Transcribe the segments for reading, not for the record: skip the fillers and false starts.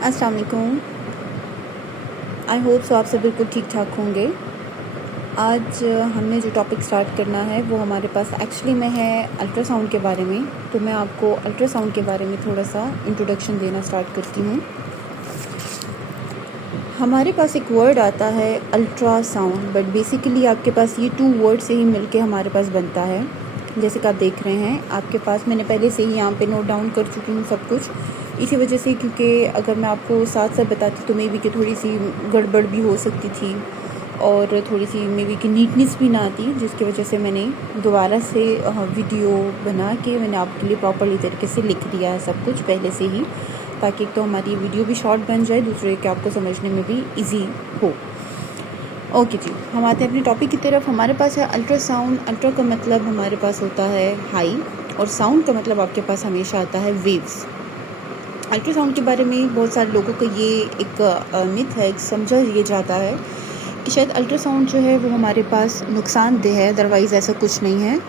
अस्सलाम वालेकुम। I hope so आप सब बिल्कुल ठीक ठाक होंगे। आज हमने जो टॉपिक स्टार्ट करना है वो हमारे पास एक्चुअली में है अल्ट्रासाउंड के बारे में। तो मैं आपको अल्ट्रासाउंड के बारे में थोड़ा सा इंट्रोडक्शन देना स्टार्ट करती हूँ। हमारे पास एक वर्ड आता है अल्ट्रासाउंड, बट बेसिकली आपके पास ये 2 वर्ड से ही मिलके हमारे पास बनता है। जैसे कि आप देख रहे हैं आपके पास, मैंने पहले से ही यहाँ पे नोट डाउन कर चुकी हूँ सब कुछ। इसी वजह से, क्योंकि अगर मैं आपको साथ साथ बताती तो मे बी कि थोड़ी सी गड़बड़ भी हो सकती थी और थोड़ी सी मे बी कि नीटनेस भी ना आती, जिसकी वजह से मैंने दोबारा से वीडियो बना के मैंने आपके लिए प्रॉपरली तरीके से लिख दिया है सब कुछ पहले से ही, ताकि एक तो हमारी वीडियो भी शॉर्ट बन जाए, दूसरे कि आपको समझने में भी इजी हो। ओके जी, हम आते हैं अपने टॉपिक की तरफ। हमारे पास है अल्ट्रासाउंड। अल्ट्रा का मतलब हमारे पास होता है हाई, और साउंड का मतलब आपके पास हमेशा आता है वेव्स। अल्ट्रासाउंड के बारे में बहुत सारे लोगों को ये एक मिथ है, समझा ये जाता है कि शायद अल्ट्रासाउंड जो है वो हमारे पास नुकसानदेह है। अदरवाइज़ ऐसा कुछ नहीं है,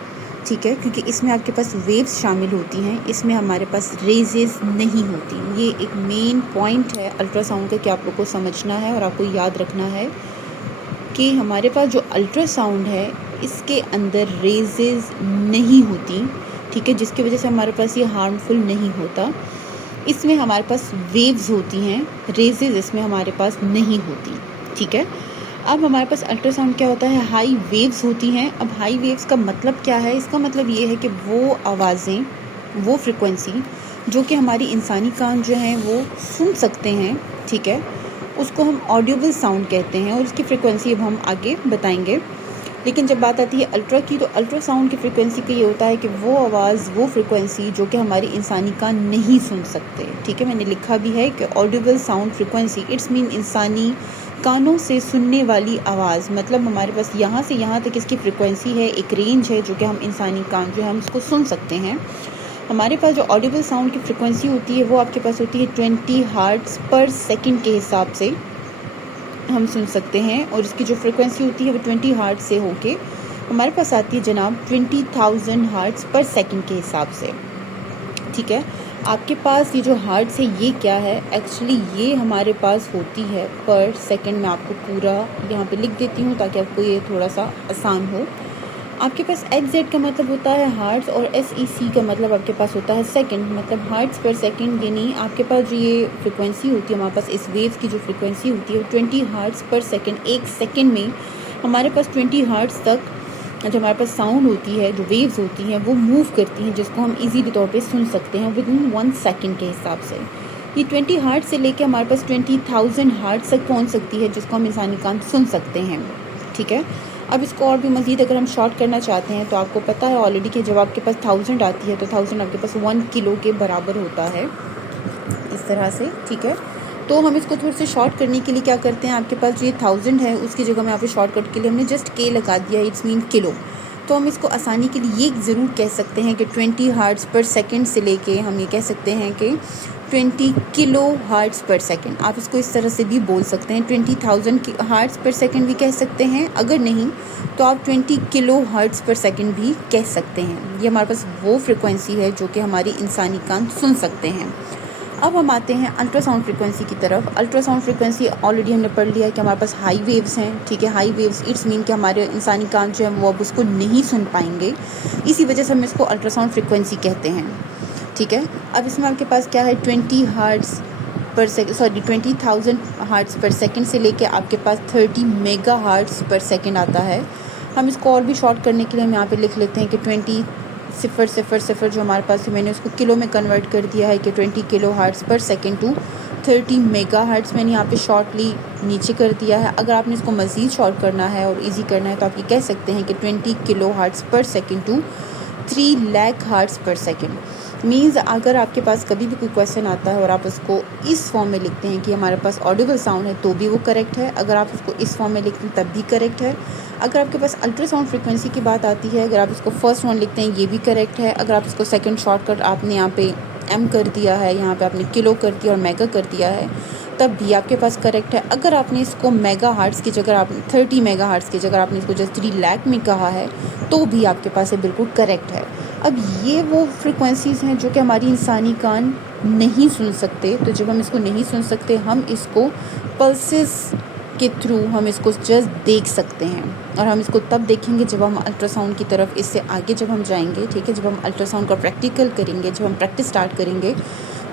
ठीक है, क्योंकि इसमें आपके पास वेव्स शामिल होती हैं, इसमें हमारे पास रेजेस नहीं होती। ये एक मेन पॉइंट है अल्ट्रासाउंड का कि आप लोग को समझना है और आपको याद रखना है कि हमारे पास जो अल्ट्रासाउंड है इसके अंदर रेजेस नहीं होती, ठीक है, जिसकी वजह से हमारे पास ये हार्मफुल नहीं होता। इसमें हमारे पास वेव्स होती हैं, रेजेस इसमें हमारे पास नहीं होती, ठीक है। अब हमारे पास अल्ट्रासाउंड क्या होता है, हाई वेव्स होती हैं। अब हाई वेव्स का मतलब क्या है? इसका मतलब ये है कि वो आवाज़ें, वो फ्रिक्वेंसी जो कि हमारी इंसानी कान जो हैं वो सुन सकते हैं, ठीक है, उसको हम ऑडियोबल साउंड कहते हैं, और उसकी फ्रिक्वेंसी अब हम आगे बताएंगे। लेकिन जब बात आती है अल्ट्रा की, तो अल्ट्रासाउंड की फ्रिक्वेंसी का ये होता है कि वो आवाज़, वो फ्रिक्वेंसी जो कि हमारी इंसानी कान नहीं सुन सकते, ठीक है। मैंने लिखा भी है कि Audible sound frequency, it's mean इंसानी कानों से सुनने वाली आवाज़। मतलब हमारे पास यहाँ से यहाँ तक इसकी फ्रिक्वेंसी है, एक रेंज है जो कि हम इंसानी कान जो है हम उसको सुन सकते हैं। हमारे पास जो ऑडिबल साउंड की फ्रिक्वेंसी होती है वो आपके पास होती है 20 हर्ट्ज़ पर सेकंड के हिसाब से हम सुन सकते हैं, और इसकी जो फ्रिक्वेंसी होती है वो 20 हर्ट्ज़ से होके हमारे पास आती है जनाब 20,000 हर्ट्ज़ पर सेकंड के हिसाब से, ठीक है। आपके पास ये जो हर्ट्ज़ है ये क्या है? एक्चुअली ये हमारे पास होती है पर सेकंड। मैं आपको पूरा यहाँ पे लिख देती हूँ ताकि आपको ये थोड़ा सा आसान हो। आपके पास XZ का मतलब होता है हर्ट्ज़, और SEC का मतलब आपके पास होता है सेकंड, मतलब हर्ट्ज़ पर सेकंड। यानी आपके पास जो ये फ्रिक्वेंसी होती है, हमारे पास इस वेव की जो फ्रिक्वेंसी होती है 20 हर्ट्ज़ पर सेकंड। एक सेकंड में हमारे पास 20 हर्ट्ज़ तक जो हमारे पास साउंड होती है, जो वेव्स होती हैं वो मूव करती हैं, जिसको हम इजीली तौर पे सुन सकते हैं विद इन 1 सेकंड के हिसाब से। ये 20 हर्ट्ज़ से लेके हमारे पास 20,000 हर्ट्ज़ तक पहुंच सकती है, जिसको हम इंसानी कान सुन सकते हैं, ठीक है। अब इसको और भी मज़ीद अगर हम शॉर्ट करना चाहते हैं तो आपको पता है ऑलरेडी कि जब आपके पास 1000 आती है तो 1000 आपके पास 1 किलो के बराबर होता है, इस तरह से, ठीक है। तो हम इसको थोड़े से शॉर्ट करने के लिए क्या करते हैं, आपके पास जो ये 1000 है उसकी जगह में यहाँ पे शॉर्टकट के लिए हमने जस्ट के लगा दिया, इट्स मीन किलो। तो हम इसको आसानी के लिए ये ज़रूर कह सकते हैं कि 20 हर्ट्ज़ पर सेकंड से लेके हम ये कह सकते हैं कि 20 किलो हर्ट्ज़ पर सेकंड। आप इसको इस तरह से भी बोल सकते हैं, 20,000 हर्ट्ज़ पर सेकंड भी कह सकते हैं। अगर नहीं तो आप 20 किलो हर्ट्ज़ पर सेकंड भी कह सकते हैं। ये हमारे पास वो फ्रिक्वेंसी है जो कि हमारी इंसानी कान सुन सकते हैं। अब हम आते हैं अल्ट्रासाउंड फ्रिक्वेंसी की तरफ। अल्ट्रासाउंड फ्रिक्वेंसी ऑलरेडी हमने पढ़ लिया है कि हमारे पास हाई वेव्स हैं, ठीक है। हाई वेव्स इट्स मीन कि हमारे इंसानी कान जो है वो अब उसको नहीं सुन पाएंगे, इसी वजह से हम इसको अल्ट्रासाउंड फ्रिक्वेंसी कहते हैं, ठीक है। अब इसमें आपके पास क्या है, 20 हर्ट्ज़ पर सेकंड, सॉरी 20,000 हर्ट्ज़ पर सेकंड से लेके आपके पास 30 मेगा हर्ट्ज़ पर सेकंड आता है। हम इसको और भी शॉर्ट करने के लिए हम यहाँ पे लिख लेते हैं कि 20,000 जो हमारे पास है, मैंने उसको किलो में कन्वर्ट कर दिया है कि 20 किलो हर्ट्ज़ पर सेकंड टू 30 मेगा हर्ट्ज़ मैंने यहाँ पे शॉर्टली नीचे कर दिया है। अगर आपने इसको मज़ीद शॉर्ट करना है और इजी करना है तो आप ये कह सकते हैं कि 20 किलो हर्ट्ज़ पर सेकंड टू 3 लाख हर्ट्ज़ पर सेकंड। मीन्स अगर आपके पास कभी भी कोई क्वेश्चन आता है और आप उसको इस फॉर्म में लिखते हैं कि हमारे पास ऑडिबल साउंड है तो भी वो करेक्ट है, अगर आप उसको इस फॉर्म में लिखते हैं तब भी करेक्ट है। अगर आपके पास अल्ट्रासाउंड फ्रिक्वेंसी की बात आती है, अगर आप इसको फर्स्ट वन लिखते हैं ये भी करेक्ट है। अगर आप इसको सेकंड शॉर्टकट आपने यहाँ पे एम कर दिया है, यहाँ पे आपने किलो कर दिया और मेगा कर दिया है, तब भी आपके पास करेक्ट है। अगर आपने इसको मेगा हर्ट्ज़ की जगह, आपने 30 मेगा हर्ट्ज़ की जगह आपने इसको जस्ट 3 लाख में कहा है तो भी आपके पास ये बिल्कुल करेक्ट है। अब ये वो फ्रिक्वेंसीज़ हैं जो कि हमारी इंसानी कान नहीं सुन सकते, तो जब हम इसको नहीं सुन सकते हम इसको पल्सेस के थ्रू हम इसको जस्ट देख सकते हैं। और हम इसको तब देखेंगे जब हम अल्ट्रासाउंड की तरफ इससे आगे जब हम जाएंगे, ठीक है। जब हम अल्ट्रासाउंड का प्रैक्टिकल करेंगे, जब हम प्रैक्टिस स्टार्ट करेंगे,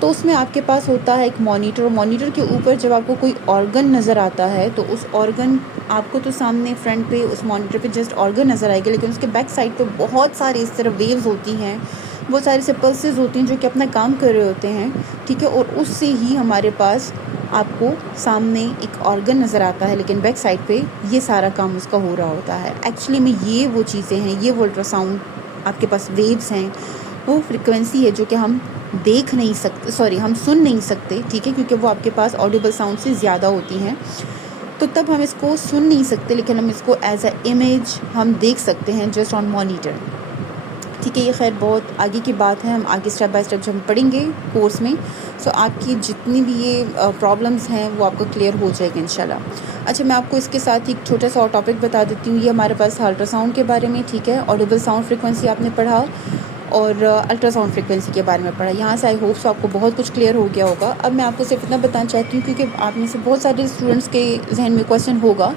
तो उसमें आपके पास होता है एक मॉनिटर, और मॉनिटर के ऊपर जब आपको कोई ऑर्गन नज़र आता है तो उस ऑर्गन आपको तो सामने फ्रंट पे उस मॉनिटर पे जस्ट ऑर्गन नज़र आएगा, लेकिन उसके बैक साइड पे बहुत सारे इस तरह वेव्स होती हैं, बहुत सारे से पल्सेस होती हैं जो कि अपना काम कर रहे होते हैं, ठीक है। और उससे ही हमारे पास आपको सामने एक ऑर्गन नज़र आता है, लेकिन बैक साइड पे ये सारा काम उसका हो रहा होता है। एक्चुअली में ये वो चीज़ें हैं, ये वो अल्ट्रासाउंड आपके पास वेव्स हैं, वो फ्रिक्वेंसी है जो कि हम देख नहीं सकते, सॉरी हम सुन नहीं सकते, ठीक है, क्योंकि वो आपके पास ऑडिबल साउंड से ज़्यादा होती हैं। तो तब हम इसको सुन नहीं सकते, लेकिन हम इसको एज अ इमेज हम देख सकते हैं जस्ट ऑन मॉनिटर, ठीक है। ये खैर बहुत आगे की बात है, हम आगे स्टेप बाय स्टेप जब हम पढ़ेंगे कोर्स में, सो आपकी जितनी भी ये प्रॉब्लम्स हैं वो आपको क्लियर हो जाएगी इंशाल्लाह। अच्छा, मैं आपको इसके साथ एक छोटा सा और टॉपिक बता देती हूँ। ये हमारे पास अल्ट्रासाउंड के बारे में, ठीक है। ऑडिबल साउंड फ्रिक्वेंसी आपने पढ़ा और अल्ट्रासाउंड फ्रिक्वेंसी के बारे में पढ़ा। यहाँ से आई होप सो आपको बहुत कुछ क्लियर हो गया होगा। अब मैं आपको सिर्फ इतना बताना चाहती हूँ, क्योंकि आप में से बहुत सारे स्टूडेंट्स के जहन में क्वेश्चन होगा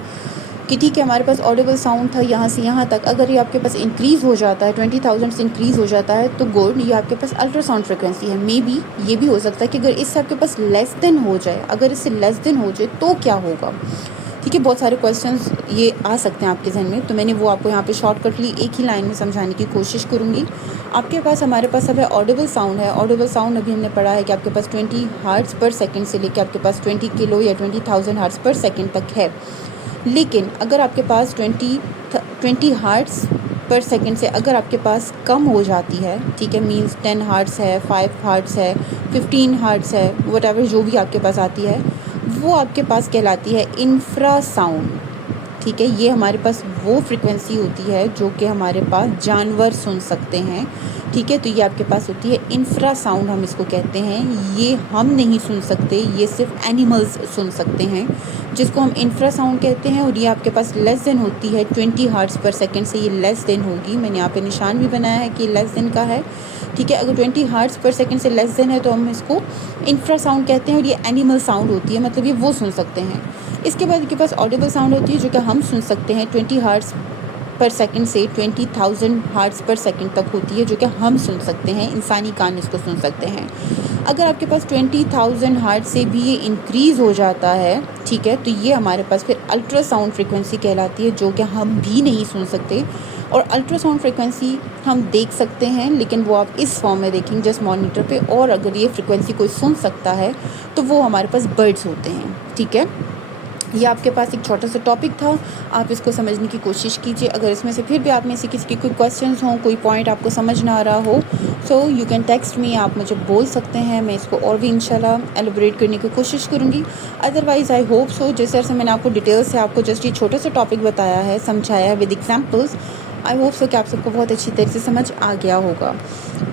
कि ठीक है, हमारे पास ऑडिबल साउंड था यहाँ से यहाँ तक, अगर ये आपके पास इंक्रीज़ हो जाता है 20,000 से इंक्रीज़ हो जाता है तो गुड, ये आपके पास अल्ट्रासाउंड फ्रिक्वेंसी है। मे बी ये भी हो सकता है कि अगर इससे आपके पास लेस देन हो जाए, अगर इससे लेस देन हो जाए तो क्या होगा, ठीक है। बहुत सारे क्वेश्चंस ये आ सकते हैं आपके जहन में, तो मैंने वो आपको यहाँ पे शॉर्टकटली एक ही लाइन में समझाने की कोशिश करूँगी। आपके पास हमारे पास अब है ऑडिबल साउंड है। ऑडिबल साउंड अभी हमने पढ़ा है कि आपके पास 20 हर्ट्ज़ पर सेकंड से लेकर आपके पास 20 किलो या 20,000 हर्ट्ज़ पर सेकंड तक है। लेकिन अगर आपके पास 20 हर्ट्ज़ पर सेकंड से अगर आपके पास कम हो जाती है, ठीक है, मींस 10 हर्ट्ज़ है, 5 हर्ट्ज़ है, 15 हर्ट्ज़ है, व्हाटएवर जो भी आपके पास आती है, वो आपके पास कहलाती है इंफ्रासाउंड, ठीक है। ये हमारे पास वो फ्रिक्वेंसी होती है जो कि हमारे पास जानवर सुन सकते हैं, ठीक है। तो ये आपके पास होती है इंफ्रासाउंड, हम इसको कहते हैं। ये हम नहीं सुन सकते, ये सिर्फ एनिमल्स सुन सकते हैं, जिसको हम इंफ्रासाउंड कहते हैं। और ये आपके पास लेस देन होती है 20 हर्ट्ज़ पर सेकंड से, ये लेस देन होगी। मैंने यहाँ पे निशान भी बनाया है कि लेस देन का है, ठीक है। अगर 20 हर्ट्ज़ पर सेकंड से लेस देन है तो हम इसको इंफ्रासाउंड कहते हैं, और ये एनिमल साउंड होती है, मतलब ये वो सुन सकते हैं। इसके बाद इनके पास ऑडिबल साउंड होती है जो कि हम सुन सकते हैं 20 हर्ट्ज़ पर सेकंड से 20,000 हर्ट्ज़ पर सेकंड तक होती है, जो कि हम सुन सकते हैं, इंसानी कान इसको सुन सकते हैं। अगर आपके पास 20,000 हर्ट्ज़ से भी ये इंक्रीज़ हो जाता है, ठीक है, तो ये हमारे पास फिर अल्ट्रासाउंड फ्रिक्वेंसी कहलाती है, जो कि हम भी नहीं सुन सकते। और अल्ट्रासाउंड फ्रिक्वेंसी हम देख सकते हैं, लेकिन वो आप इस फॉर्म में देखेंगे जस्ट मॉनिटर पे। और अगर ये फ्रिक्वेंसी कोई सुन सकता है तो वो हमारे पास बर्ड्स होते हैं, ठीक है। ये आपके पास एक छोटा सा टॉपिक था, आप इसको समझने की कोशिश कीजिए। अगर इसमें से फिर भी आप में से किसी के कोई क्वेश्चंस हों, कोई पॉइंट आपको समझ ना आ रहा हो, so you can text me, आप मुझे बोल सकते हैं, मैं इसको और भी इंशाल्लाह एलिब्रेट करने की कोशिश करूँगी। अदरवाइज़ आई होप सो, जिस तरह से मैंने आपको डिटेल से आपको जस्ट ये छोटा सा टॉपिक बताया है, समझाया with examples, I hope so कि आप सबको बहुत अच्छी तरह से समझ आ गया होगा।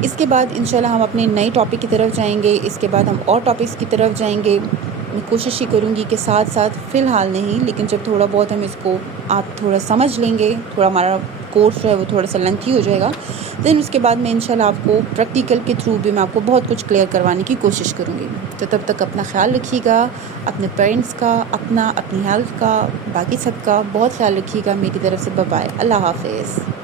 इसके बाद इंशाल्लाह हम अपने नए टॉपिक की तरफ जाएंगे, इसके बाद हम और टॉपिक्स की तरफ जाएंगे। मैं कोशिश ही करूँगी कि साथ साथ फ़िलहाल नहीं, लेकिन जब थोड़ा बहुत हम इसको आप थोड़ा समझ लेंगे, थोड़ा हमारा कोर्स जो है वो थोड़ा सा लेंथी हो जाएगा, देन उसके बाद में इंशाल्लाह आपको प्रैक्टिकल के थ्रू भी मैं आपको बहुत कुछ क्लियर करवाने की कोशिश करूँगी। तो तब तक अपना ख्याल रखिएगा, अपने पेरेंट्स का, अपनी हेल्थ का, बाकी सबका बहुत ख्याल रखिएगा। मेरी तरफ से बाय बाय, अल्लाह हाफ़िज़।